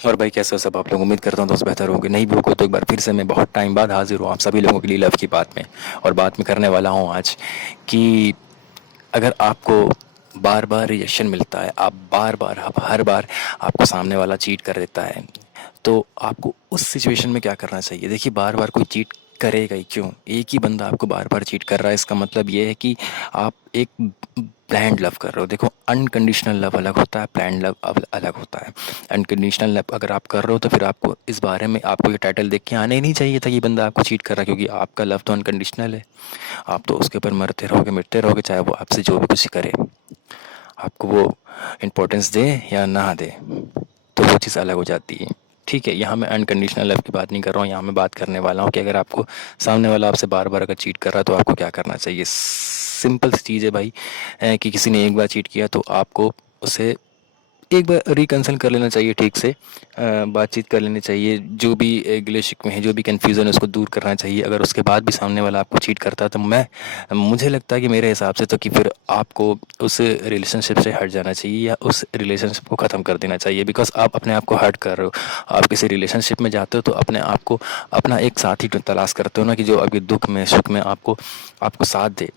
और भाई कैसे हो सब आप लोग? उम्मीद करता हूँ दोस्त बेहतर होंगे। नहीं भी होगा तो एक बार फिर से मैं बहुत टाइम बाद हाजिर हूँ आप सभी लोगों के लिए लव की बात में। और बात में करने वाला हूँ आज कि अगर आपको बार बार रिजेक्शन मिलता है, आप बार बार आप हर बार आपको सामने वाला चीट कर देता है, तो आपको उस सिचुएशन में क्या करना चाहिए? देखिए, बार बार कोई चीट करेगा ही क्यों? एक ही बंदा आपको बार बार चीट कर रहा है, इसका मतलब ये है कि आप एक ब्लाइंड लव कर रहे हो। देखो, अनकंडीशनल लव अलग होता है, ब्लाइंड लव अलग होता है। अनकंडीशनल लव अगर आप कर रहे हो तो फिर आपको इस बारे में आपको ये टाइटल देख के आना ही नहीं चाहिए था कि बंदा आपको चीट कर रहा है, क्योंकि आपका लव तो अनकंडीशनल है। आप तो उसके ऊपर मरते रहोगे, मिटते रहोगे, चाहे वो आपसे जो भी कुछ करे, आपको वो इम्पोर्टेंस दे या ना दे, तो वो चीज़ अलग हो जाती है। ठीक है, यहाँ मैं अनकंडीशनल लव की बात नहीं कर रहा हूँ, यहाँ मैं बात करने वाला हूँ कि अगर आपको सामने वाला आपसे बार बार अगर चीट कर रहा है तो आपको क्या करना चाहिए। सिंपल सी चीज़ है भाई, कि किसी ने एक बार चीट किया तो आपको उसे एक बार रिकंसल कर लेना चाहिए, ठीक से बातचीत कर लेनी चाहिए। जो भी गिले शिकवे हैं, जो भी कन्फ्यूज़न है, उसको दूर करना चाहिए। अगर उसके बाद भी सामने वाला आपको चीट करता है तो मुझे लगता है कि मेरे हिसाब से तो कि फिर आपको उस रिलेशनशिप से हट जाना चाहिए या उस रिलेशनशिप को ख़त्म कर देना चाहिए। बिकॉज़ आप अपने आप को हर्ट कर रहे हो। आप किसी रिलेशनशिप में जाते हो तो अपने आप को अपना एक साथी तलाश करते हो ना, कि जो आपके दुख में सुख में आपको आपको साथ दे।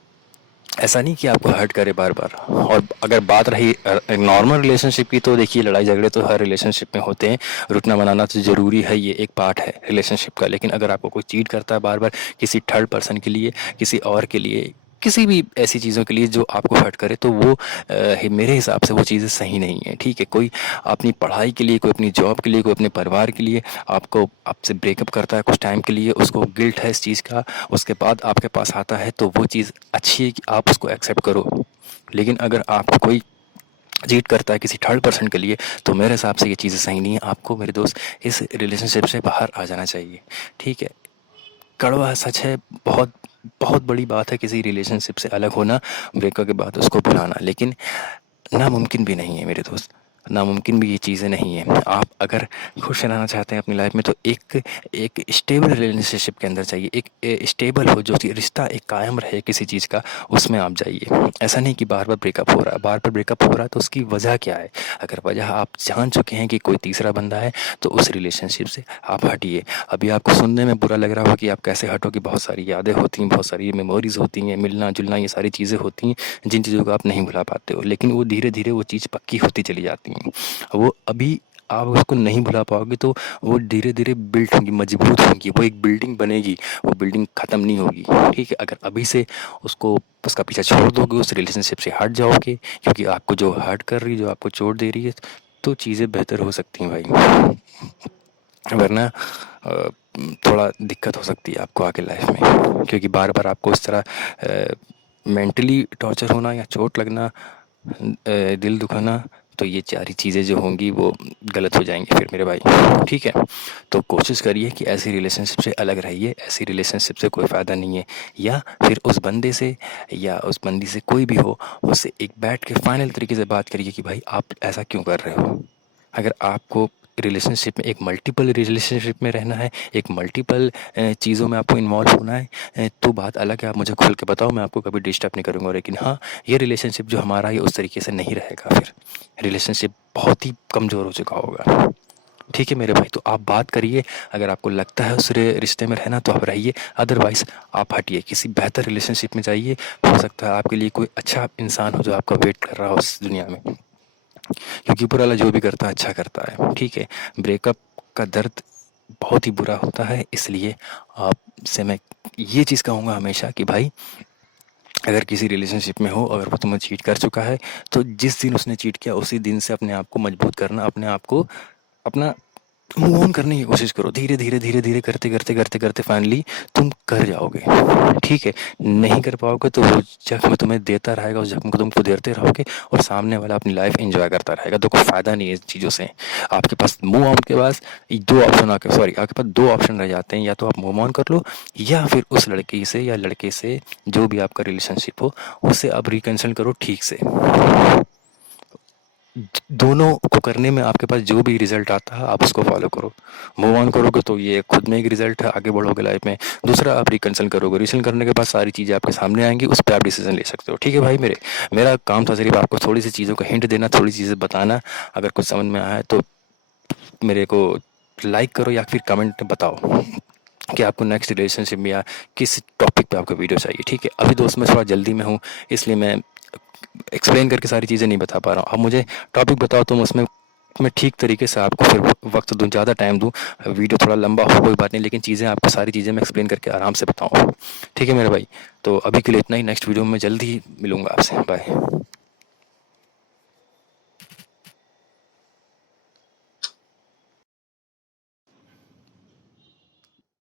ऐसा नहीं कि आपको हर्ट करे बार बार। और अगर बात रही नॉर्मल रिलेशनशिप की, तो देखिए, लड़ाई झगड़े तो हर रिलेशनशिप में होते हैं। रुकना मनाना तो ज़रूरी है, ये एक पार्ट है रिलेशनशिप का। लेकिन अगर आपको कोई चीट करता है बार बार, किसी थर्ड पर्सन के लिए, किसी और के लिए, किसी भी ऐसी चीज़ों के लिए जो आपको हर्ट करे, तो वो मेरे हिसाब से वो चीज़ें सही नहीं है। ठीक है, कोई अपनी पढ़ाई के लिए, कोई अपनी जॉब के लिए, कोई अपने परिवार के लिए आपको आपसे ब्रेकअप करता है कुछ टाइम के लिए, उसको गिल्ट है इस चीज़ का, उसके बाद आपके पास आता है, तो वो चीज़ अच्छी है कि आप उसको एक्सेप्ट करो। लेकिन अगर आपको कोई चीट करता है किसी थर्ड पर्सन के लिए, तो मेरे हिसाब से ये चीज़ें सही नहीं है। आपको मेरे दोस्त इस रिलेशनशिप से बाहर आ जाना चाहिए। ठीक है, कड़वा सच है, बहुत बहुत बड़ी बात है किसी रिलेशनशिप से अलग होना, ब्रेकअप के बाद उसको भुलाना, लेकिन नामुमकिन भी नहीं है मेरे दोस्त। नामुमकिन भी ये चीज़ें नहीं है। आप अगर खुश रहना चाहते हैं अपनी लाइफ में, तो एक एक स्टेबल रिलेशनशिप के अंदर चाहिए। एक स्टेबल हो, जो रिश्ता एक कायम रहे किसी चीज़ का, उसमें आप जाइए। ऐसा नहीं कि बार बार ब्रेकअप हो रहा है, बार बार ब्रेकअप हो रहा है तो उसकी वजह क्या है? अगर वजह आप जान चुके हैं कि कोई तीसरा बंदा है, तो उस रिलेशनशिप से आप हटिए। अभी आपको सुनने में बुरा लग रहा होगा कि आप कैसे हटोगे, बहुत सारी यादें होती हैं, बहुत सारी मेमोरीज होती हैं, मिलना जुलना, ये सारी चीज़ें होती हैं जिन चीज़ों को आप नहीं भुला पाते हो। लेकिन वो धीरे धीरे वो चीज़ पक्की होती चली जाती हैं। वो अभी आप उसको नहीं भुला पाओगे तो वो धीरे धीरे बिल्ड होंगी, मजबूत होंगी, वो एक बिल्डिंग बनेगी, वो बिल्डिंग ख़त्म नहीं होगी। ठीक है, अगर अभी से उसको उसका पीछा छोड़ दोगे, उस रिलेशनशिप से हट जाओगे, क्योंकि आपको जो हर्ट कर रही है, जो आपको चोट दे रही है, तो चीज़ें बेहतर हो सकती हैं भाई। वरना थोड़ा दिक्कत हो सकती है आपको आगे लाइफ में, क्योंकि बार बार आपको इस तरह मेंटली टॉर्चर होना या चोट लगना, दिल दुखाना, तो ये सारी चीज़ें जो होंगी वो गलत हो जाएंगी फिर मेरे भाई। ठीक है, तो कोशिश करिए कि ऐसी रिलेशनशिप से अलग रहिए। ऐसी रिलेशनशिप से कोई फ़ायदा नहीं है। या फिर उस बंदे से या उस बंदी से, कोई भी हो, उससे एक बैठ के फाइनल तरीके से बात करिए कि भाई आप ऐसा क्यों कर रहे हो। अगर आपको रिलेशनशिप में एक मल्टीपल रिलेशनशिप में रहना है, एक मल्टीपल चीज़ों में आपको इन्वॉल्व होना है, तो बात अलग है। आप मुझे खुल के बताओ, मैं आपको कभी डिस्टर्ब नहीं करूँगा। लेकिन हाँ, ये रिलेशनशिप जो हमारा है उस तरीके से नहीं रहेगा। फिर रिलेशनशिप बहुत ही कमज़ोर हो चुका होगा। ठीक है मेरे भाई, तो आप बात करिए। अगर आपको लगता है उस रिश्ते में रहना तो आप रहिए, अदरवाइज़ आप हटिए, किसी बेहतर रिलेशनशिप में जाइए। हो सकता है आपके लिए कोई अच्छा इंसान हो जो आपका वेट कर रहा हो उस दुनिया में, क्योंकि ऊपर वाला जो भी करता है अच्छा करता है। ठीक है, ब्रेकअप का दर्द बहुत ही बुरा होता है, इसलिए आपसे मैं ये चीज़ कहूँगा हमेशा कि भाई, अगर किसी रिलेशनशिप में हो, अगर वो तुम्हें चीट कर चुका है, तो जिस दिन उसने चीट किया उसी दिन से अपने आप को मजबूत करना, अपने आप को अपना मूव ऑन करने की कोशिश करो। धीरे धीरे धीरे धीरे करते करते करते करते फाइनली तुम कर जाओगे। ठीक है, नहीं कर पाओगे तो वो जख्म तुम्हें देता रहेगा, उस जख्म को तुमको देते रहोगे, और सामने वाला अपनी लाइफ एंजॉय करता रहेगा, तो कोई फ़ायदा नहीं है इन चीज़ों से। आपके पास मूव ऑन के पास दो ऑप्शन आपके पास दो ऑप्शन रह जाते हैं, या तो आप मूव ऑन कर लो, या फिर उस लड़की से या लड़के से, जो भी आपका रिलेशनशिप हो, उससे आप रिकंसिल करो ठीक से। दोनों को करने में आपके पास जो भी रिजल्ट आता है आप उसको फॉलो करो। मूव ऑन करोगे तो ये खुद में एक रिजल्ट है, आगे बढ़ोगे लाइफ में। दूसरा, आप रिकंसिल करोगे, रिकंसिल करने के बाद सारी चीज़ें आपके सामने आएंगी, उस पर आप डिसीजन ले सकते हो। ठीक है भाई, मेरा काम था सिर्फ आपको थोड़ी सी चीज़ों का हिंट देना, थोड़ी चीज़ें बताना। अगर कुछ समझ में आया तो मेरे को लाइक करो या फिर कमेंट में बताओ कि आपको नेक्स्ट रिलेशनशिप में या किस टॉपिक पे आपको वीडियो चाहिए। ठीक है, अभी दोस्त मैं थोड़ा जल्दी में हूँ, इसलिए मैं एक्सप्लेन करके सारी चीज़ें नहीं बता पा रहा हूँ। अब मुझे टॉपिक बताओ तो उसमें मैं ठीक तरीके से आपको फिर वक्त दूँ, ज़्यादा टाइम दूँ। वीडियो थोड़ा लंबा हो कोई बात नहीं, लेकिन चीज़ें आपको सारी चीज़ें मैं एक्सप्लेन करके आराम से बताऊँ। ठीक है मेरे भाई, तो अभी के लिए इतना ही। नेक्स्ट वीडियो में जल्दी ही मिलूँगा आपसे। बाय।